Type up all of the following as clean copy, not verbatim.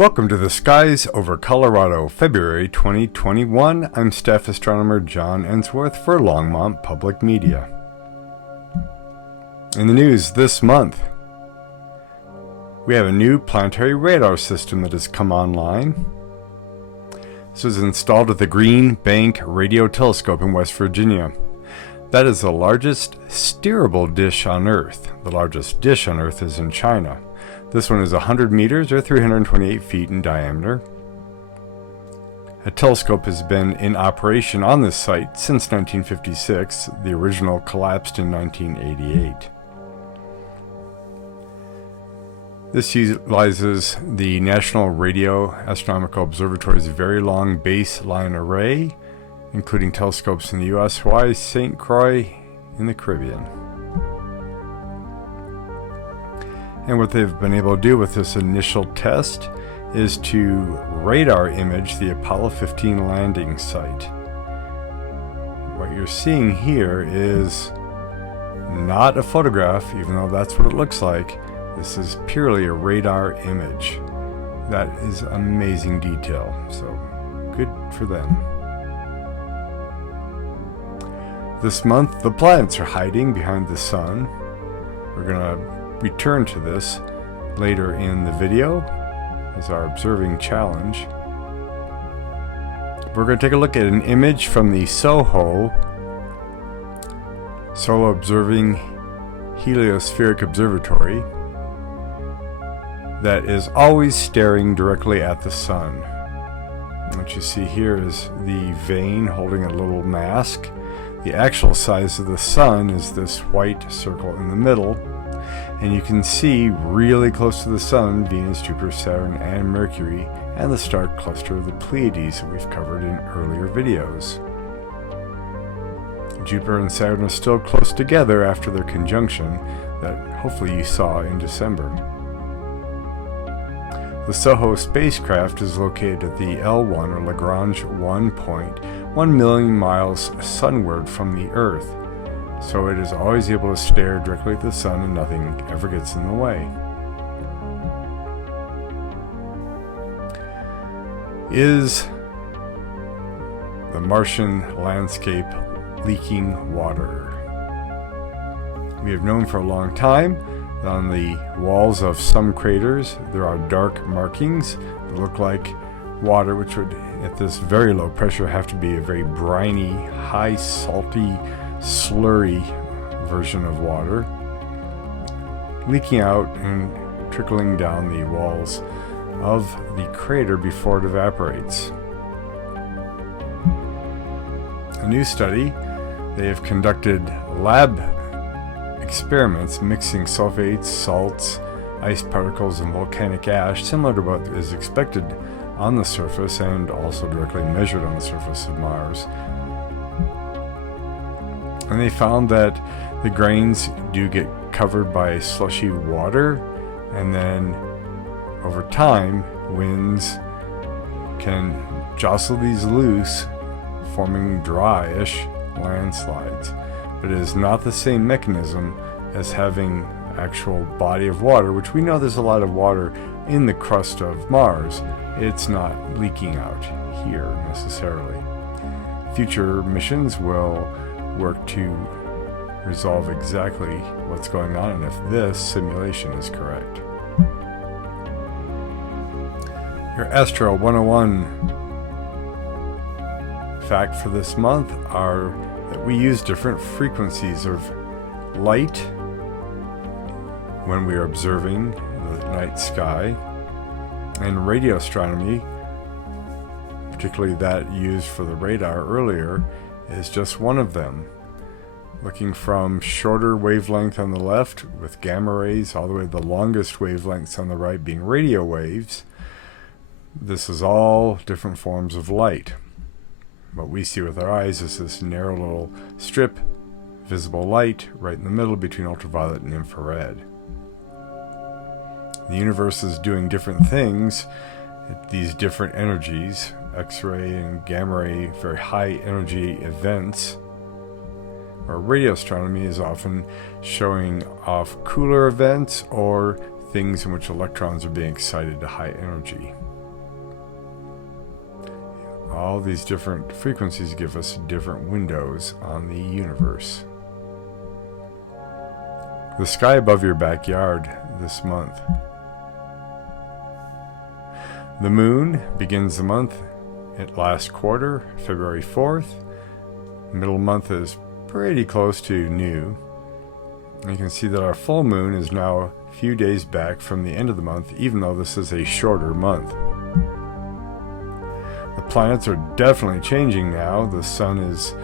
Welcome to the skies over Colorado, February 2021. I'm Staff Astronomer John Ensworth for Longmont Public Media. In the news this month, we have a new planetary radar system that has come online. This was installed at the Green Bank Radio Telescope in West Virginia. That is the largest steerable dish on Earth. The largest dish on Earth is in China. This one is 100 meters or 328 feet in diameter. A telescope has been in operation on this site since 1956. The original collapsed in 1988. This utilizes the National Radio Astronomical Observatory's Very Long Baseline Array, including telescopes in the U.S., Hawaii, St. Croix in the Caribbean. And what they've been able to do with this initial test is to radar image the Apollo 15 landing site. What you're seeing here is not a photograph, even though that's what it looks like. This is purely a radar image. That is amazing detail, so good for them. This month, the planets are hiding behind the sun. We're going to return to this later in the video as our observing challenge. We're going to take a look at an image from the SOHO Solar Observing Heliospheric Observatory that is always staring directly at the sun. What you see here is the vane holding a little mask. The actual size of the sun is this white circle in the middle. And you can see really close to the Sun, Venus, Jupiter, Saturn, and Mercury, and the star cluster of the Pleiades that we've covered in earlier videos. Jupiter and Saturn are still close together after their conjunction that hopefully you saw in December. The SOHO spacecraft is located at the L1 or Lagrange 1 point, 1 million miles sunward from the Earth. So it is always able to stare directly at the sun and nothing ever gets in the way. Is the Martian landscape leaking water? We have known for a long time that on the walls of some craters there are dark markings that look like water, which would at this very low pressure have to be a very briny, high salty, slurry version of water leaking out and trickling down the walls of the crater before it evaporates. A new study, they have conducted lab experiments mixing sulfates, salts, ice particles, and volcanic ash, similar to what is expected on the surface and also directly measured on the surface of Mars. And they found that the grains do get covered by slushy water, and then over time winds can jostle these loose, forming dryish landslides. But it is not the same mechanism as having actual body of water, which we know there's a lot of water in the crust of Mars. It's not leaking out here necessarily. Future missions will work to resolve exactly what's going on and if this simulation is correct. Your Astro 101 fact for this month are that we use different frequencies of light when we are observing the night sky, and radio astronomy, particularly that used for the radar earlier, is just one of them. Looking from shorter wavelength on the left with gamma rays all the way to the longest wavelengths on the right being radio waves. This is all different forms of light. What we see with our eyes is this narrow little strip, visible light right in the middle between ultraviolet and infrared. The universe is doing different things at these different energies, X-ray and gamma ray, very high energy events. Our radio astronomy is often showing off cooler events or things in which electrons are being excited to high energy. All these different frequencies give us different windows on the universe. The sky above your backyard this month. The moon begins the month at last quarter, February 4th. Middle month is pretty close to new. You can see that our full moon is now a few days back from the end of the month, even though this is a shorter month. The planets are definitely changing now. The sun is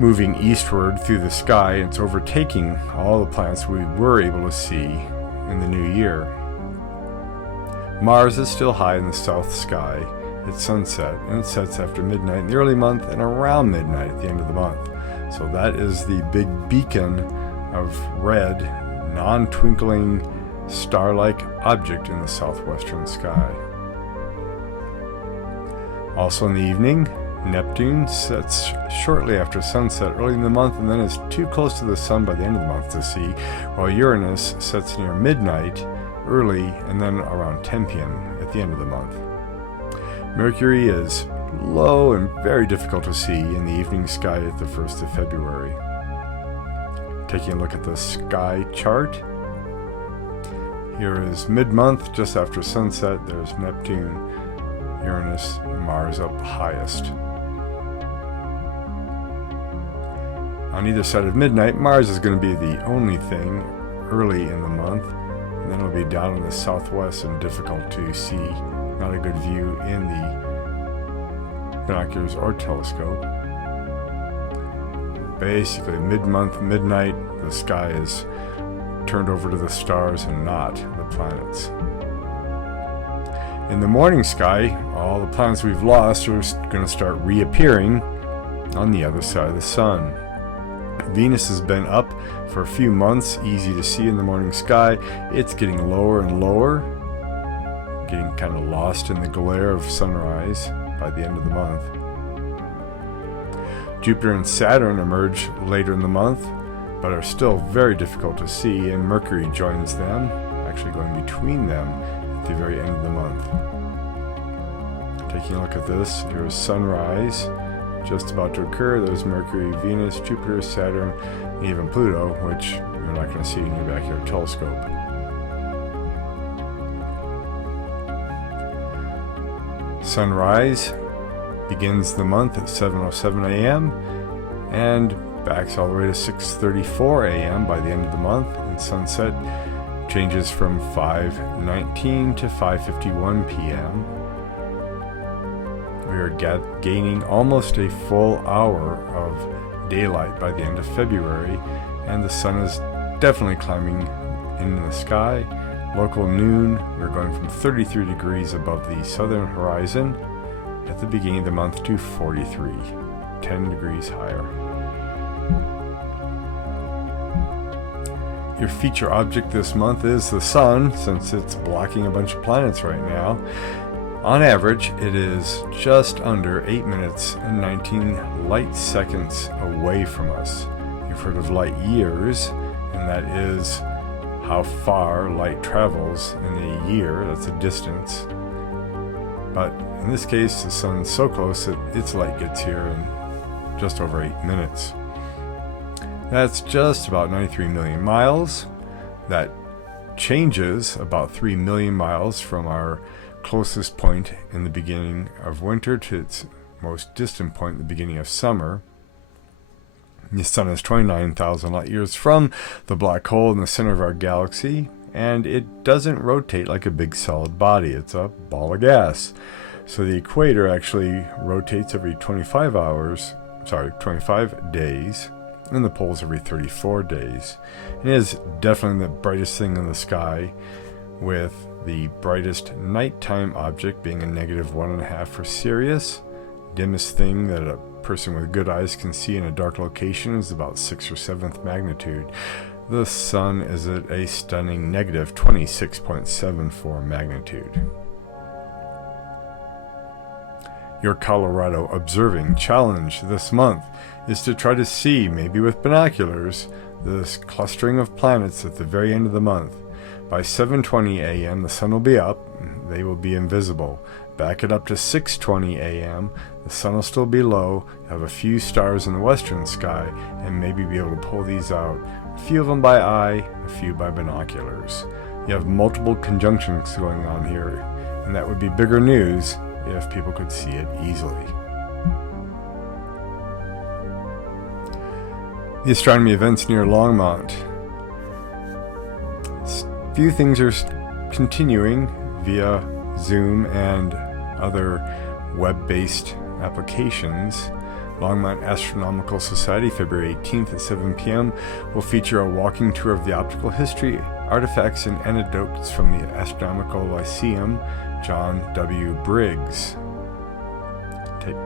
moving eastward through the sky. It's overtaking all the planets we were able to see in the new year. Mars is still high in the south sky at sunset, and it sets after midnight in the early month and around midnight at the end of the month. So that is the big beacon of red, non-twinkling, star-like object in the southwestern sky. Also in the evening, Neptune sets shortly after sunset early in the month and then is too close to the sun by the end of the month to see, while Uranus sets near midnight early and then around 10 p.m. at the end of the month. Mercury is low and very difficult to see in the evening sky at the 1st of February. Taking a look at the sky chart. Here is mid-month, just after sunset. There's Neptune, Uranus, and Mars up highest. On either side of midnight, Mars is going to be the only thing early in the month, and then it'll be down in the southwest and difficult to see. Not a good view in the binoculars or telescope. Basically, mid-month, midnight, the sky is turned over to the stars and not the planets. In the morning sky, all the planets we've lost are going to start reappearing on the other side of the sun. Venus has been up for a few months, easy to see in the morning sky. It's getting lower and lower, getting kind of lost in the glare of sunrise by the end of the month. Jupiter and Saturn emerge later in the month, but are still very difficult to see, and Mercury joins them, actually going between them at the very end of the month. Taking a look at this, here's sunrise just about to occur. There's Mercury, Venus, Jupiter, Saturn, and even Pluto, which you're not going to see in your backyard telescope. Sunrise begins the month at 7:07 a.m. and backs all the way to 6:34 a.m. by the end of the month, and sunset changes from 5:19 to 5:51 p.m. We are gaining almost a full hour of daylight by the end of February, and the sun is definitely climbing in the sky. Local noon, we're going from 33 degrees above the southern horizon at the beginning of the month to 43, 10 degrees higher. Your feature object this month is the sun, since it's blocking a bunch of planets right now. On average, it is just under 8 minutes and 19 light seconds away from us. You've heard of light years, and that is how far light travels in a year. That's a distance. But in this case, the sun's so close that its light gets here in just over 8 minutes. That's just about 93 million miles. That changes about 3 million miles from our closest point in the beginning of winter to its most distant point in the beginning of summer. The sun is 29,000 light years from the black hole in the center of our galaxy, and it doesn't rotate like a big solid body. It's a ball of gas. So the equator actually rotates every 25 days, and the poles every 34 days. It is definitely the brightest thing in the sky, with the brightest nighttime object being a -1.5 for Sirius. Dimmest thing that a person with good eyes can see in a dark location is about 6th or 7th magnitude. The sun is at a stunning -26.74 magnitude. Your Colorado Observing challenge this month is to try to see, maybe with binoculars, this clustering of planets at the very end of the month. By 7:20 a.m. the sun will be up, they will be invisible. Back it up to 6:20 a.m. the sun will still be low, have a few stars in the western sky, and maybe be able to pull these out, a few of them by eye, a few by binoculars. You have multiple conjunctions going on here, and that would be bigger news if people could see it easily. The astronomy events near Longmont. Few things are continuing via Zoom and other web-based applications. Longmont Astronomical Society, February 18th at 7 p.m. will feature a walking tour of the optical history, artifacts, and anecdotes from the Astronomical Lyceum John W. Briggs.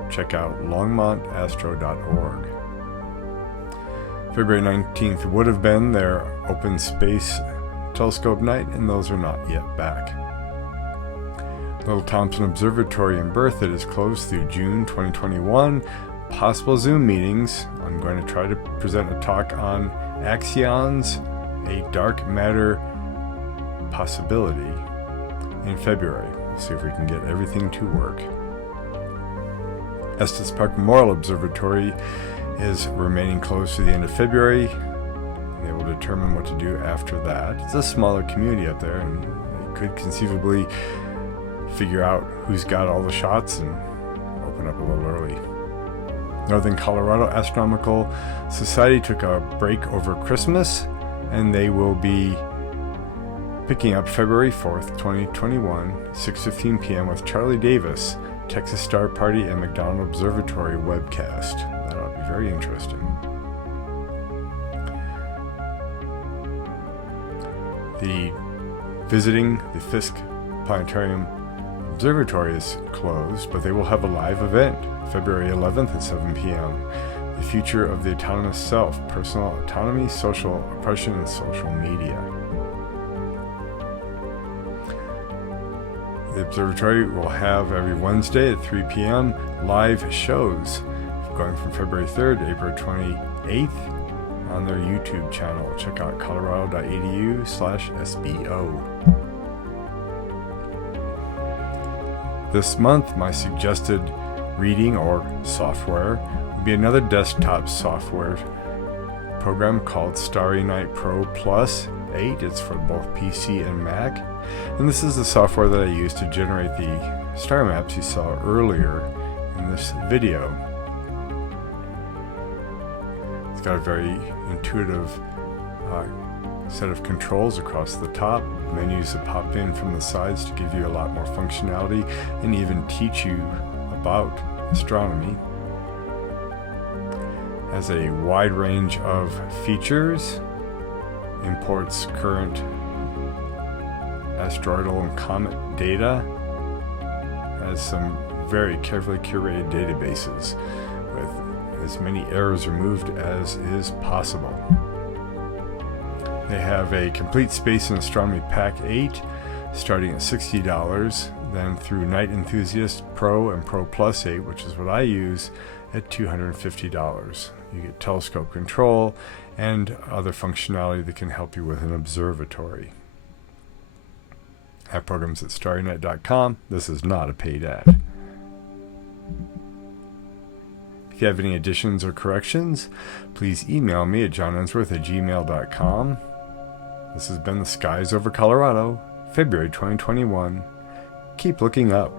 Check out longmontastro.org. February 19th would have been their open space telescope night, and those are not yet back. Little Thompson Observatory in Berthoud is closed through June 2021. Possible Zoom meetings. I'm going to try to present a talk on axions, a dark matter possibility, in February. We'll see if we can get everything to work. Estes Park Memorial Observatory is remaining closed to the end of February. They will determine what to do after that. It's a smaller community up there, and they could conceivably figure out who's got all the shots and open up a little early. Northern Colorado Astronomical Society took a break over Christmas, and they will be picking up February 4th, 2021, 6:15 p.m. with Charlie Davis, Texas Star Party, and McDonald Observatory webcast. That'll be very interesting. The visiting the Fisk Planetarium Observatory is closed, but they will have a live event February 11th at 7 p.m. The future of the autonomous self, personal autonomy, social oppression, and social media. The observatory will have every Wednesday at 3 p.m. live shows going from February 3rd to April 28th on their YouTube channel. Check out colorado.edu/SBO. This month, my suggested reading or software would be another desktop software program called Starry nightpro Plus 8. It's for both PC and Mac. And this is the software that I use to generate the star maps you saw earlier in this video. It's got a very intuitive set of controls across the top, menus that pop in from the sides to give you a lot more functionality and even teach you about astronomy. Has a wide range of features, imports current asteroidal and comet data, has some very carefully curated databases with as many errors removed as is possible. They have a complete space and astronomy pack 8 starting at $60, then through Night Enthusiast Pro and Pro Plus 8, which is what I use, at $250. You get telescope control and other functionality that can help you with an observatory. I have programs at starrynet.com. This is not a paid ad. If you have any additions or corrections, please email me at johnensworth@gmail.com. This has been The Skies Over Colorado, February 2021. Keep looking up.